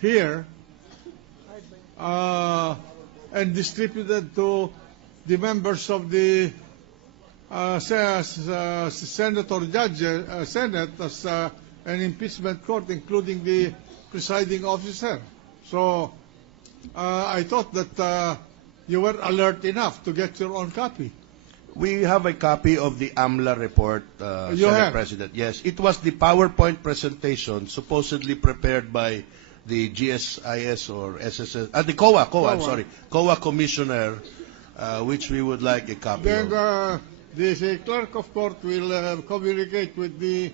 here and distributed to the members of the senator judge Senate as an impeachment court, including the presiding officer. So I thought that you were alert enough to get your own copy. We have a copy of the AMLA report, You Senate have? President. Yes, it was the PowerPoint presentation supposedly prepared by the GSIS or SSS, the COA, I'm sorry, COA commissioner, which we would like a copy Then of. the clerk of court will communicate with the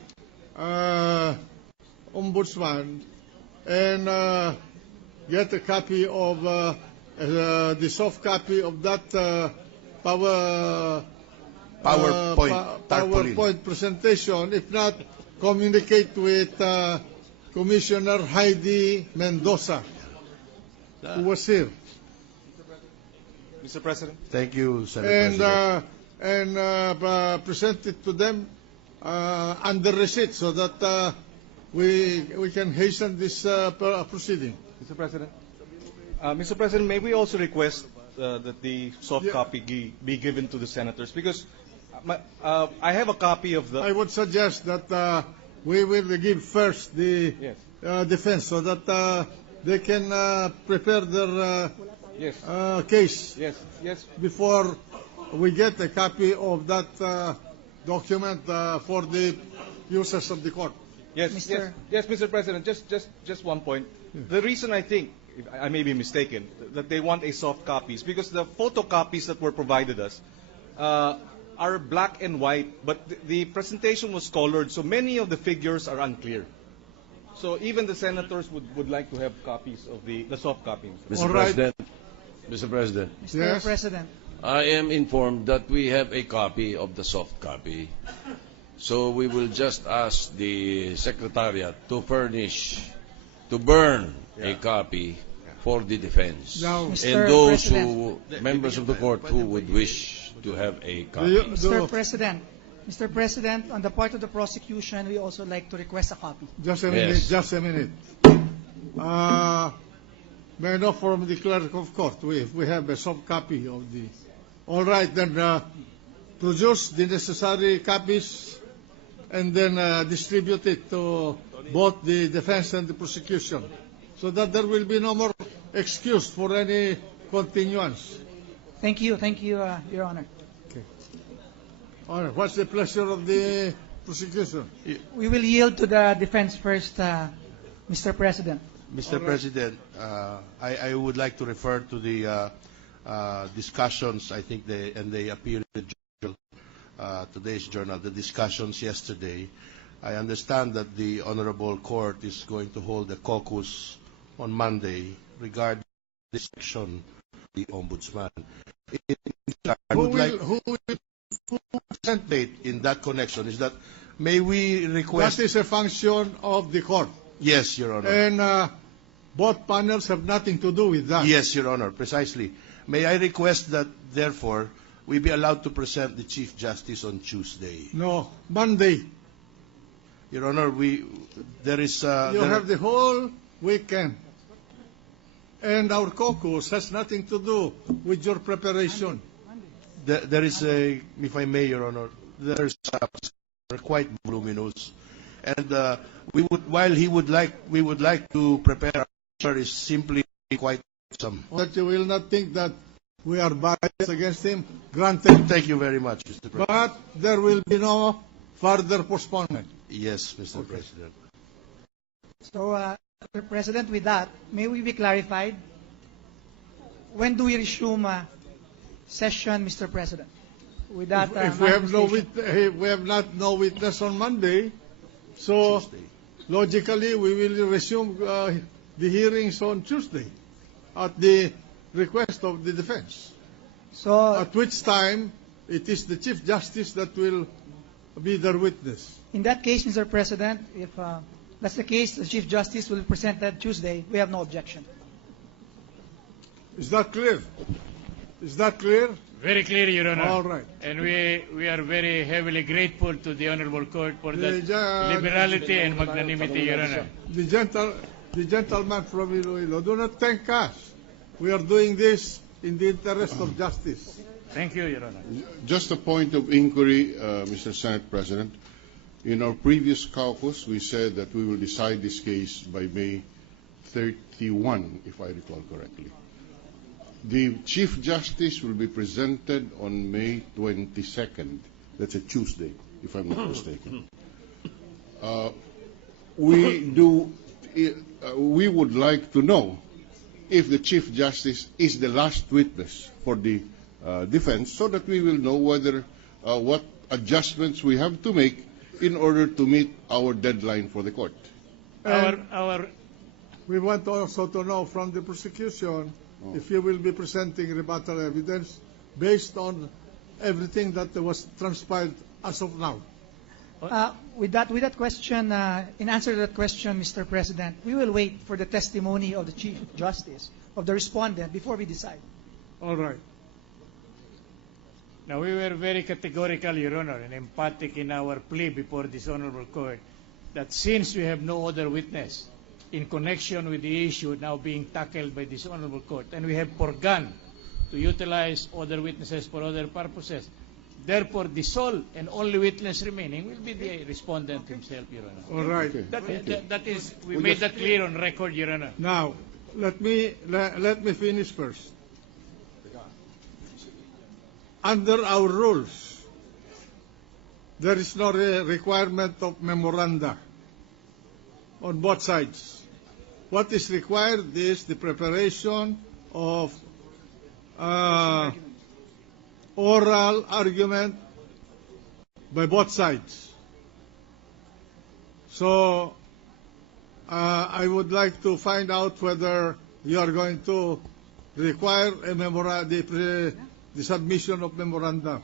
ombudsman and get a copy of the soft copy of that PowerPoint presentation. If not, communicate with Commissioner Heidi Mendoza, who was here. Mr. President. Thank you, Senate President. And present it to them under receipt so that we can hasten this proceeding. Mr. President. Mr. President, may we also request that the soft copy be given to the senators? Because I have a copy of the... I would suggest that we will give first the defense so that they can prepare their case before we get a copy of that document for the users of the court. Yes, Mr. President, just one point. The reason I think, I may be mistaken, that they want a soft copy is because the photocopies that were provided us are black and white, but the presentation was colored, so many of the figures are unclear. So even the senators would like to have copies of the soft copy. Mr. President, Mr. President. Yes. Mr. President. I am informed that we have a copy of the soft copy. So we will just ask the Secretariat to burn a copy for the defense. Now, And those members of the court who would wish to have a copy. Mr. President, on the part of the prosecution, we also like to request a copy. Just a minute, just a minute. May I know from the clerk of court, we have a soft copy of the... All right, then produce the necessary copies and then distribute it to both the defense and the prosecution so that there will be no more excuse for any continuance. Thank you, Your Honor. Okay. All right, what's the pleasure of the prosecution? We will yield to the defense first, Mr. President. Mr. President, I would like to refer to the discussions, I think, they appeared in the journal, today's journal, the discussions yesterday. I understand that the Honorable Court is going to hold a caucus on Monday regarding this section of the Ombudsman. Who will participate in that connection is that, may we request... That is a function of the court. Yes, Your Honor. And both panels have nothing to do with that. Yes, Your Honor, precisely. May I request that, therefore, we be allowed to present the Chief Justice on Tuesday? No, Monday. Your Honor, there is... You have the whole weekend. And our caucus has nothing to do with your preparation. There is a, if I may, Your Honor, there's quite voluminous. And we would like to prepare, is simply quite some. That you will not think that we are biased against him, granted. Thank you very much, Mr. President. But there will be no further postponement. Yes, Mr. President. So, Mr. President, with that, may we be clarified? When do we resume session, Mr. President? With that, if we have no witness on Monday, so Tuesday. Logically we will resume the hearings on Tuesday at the request of the defense. So, at which time it is the Chief Justice that will be their witness. in that case, Mr. President, if that's the case, the Chief Justice will present that Tuesday. We have no objection. Is that clear? Is that clear? Very clear, Your Honor. All right. And we are very heavily grateful to the Honorable Court for that The liberality and magnanimity, Your Honor. The the gentleman from Iloilo, do not thank us. We are doing this in the interest of justice. Thank you, Your Honor. Just a point of inquiry, Mr. Senate President. In our previous caucus, we said that we will decide this case by May 31, if I recall correctly. The Chief Justice will be presented on May 22nd. That's a Tuesday, if I'm not mistaken. We would like to know if the Chief Justice is the last witness for the defense, so that we will know whether what adjustments we have to make in order to meet our deadline for the court. We want also to know from the prosecution if you will be presenting rebuttal evidence based on everything that was transpired as of now. With that question, in answer to that question, Mr. President, we will wait for the testimony of the Chief Justice, of the respondent, before we decide. All right. Now, we were very categorical, Your Honor, and emphatic in our plea before this honorable court that since we have no other witness in connection with the issue now being tackled by this honorable court, and we have forgone to utilize other witnesses for other purposes, therefore the sole and only witness remaining will be the respondent himself, Your Honor. All right. That is, we made that clear on record, Your Honor. Now, let me finish first. Under our rules, there is no requirement of memoranda on both sides. What is required is the preparation of oral argument by both sides. So I would like to find out whether you are going to require a the submission of memoranda.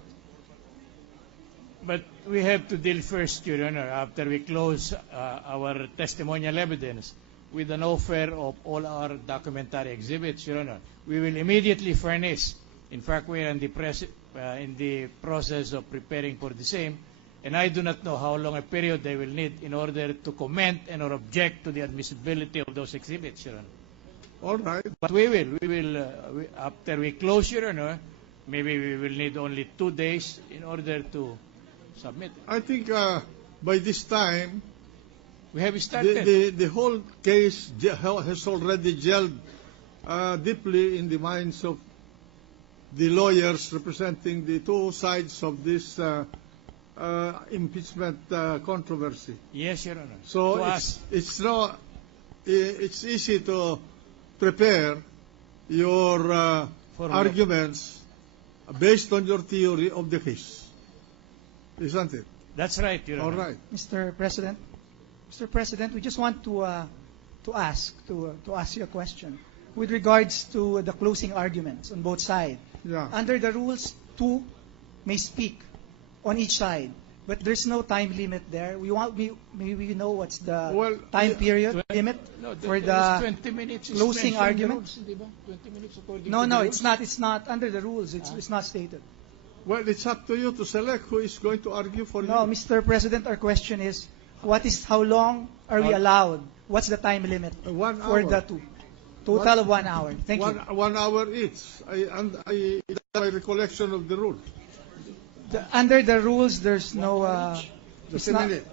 But we have to deal first, Your Honor, after we close our testimonial evidence with an offer of all our documentary exhibits, Your Honor. We will immediately furnish. In fact, we are in the process of preparing for the same, and I do not know how long a period they will need in order to comment and or object to the admissibility of those exhibits, Your Honor. All right. But we will, after we close, Your Honor, maybe we will need only 2 days in order to submit. I think by this time, we have started. The whole case has already gelled deeply in the minds of the lawyers representing the two sides of this impeachment controversy. Yes, Your Honor. So it's easy to prepare your arguments based on your theory of the case, isn't it? That's right, Your Honor. All right. Mr. President, we just want to ask you a question with regards to the closing arguments on both sides. Yeah. Under the rules, 2 may speak on each side, but there's no time limit there. We know what's the time period limit for the 20 minutes closing argument. 20 minutes according No, to no, the it's not. It's not under the rules. It's not stated. Well, it's up to you to select who is going to argue for No, you. Mr. President, our question is, how long are we allowed? What's the time limit 1 for hour. the 2? Total of 1 hour. Thank you. 1 hour each. That's my recollection of the rule. Under the rules, there's no. Just it's a not. minute.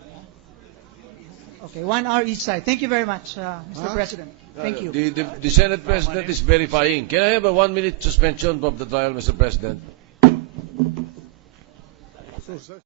Okay, 1 hour each side. Thank you very much, Mr. President. Thank you. The Senate President is verifying. Can I have a 1-minute suspension of the trial, Mr. President? So,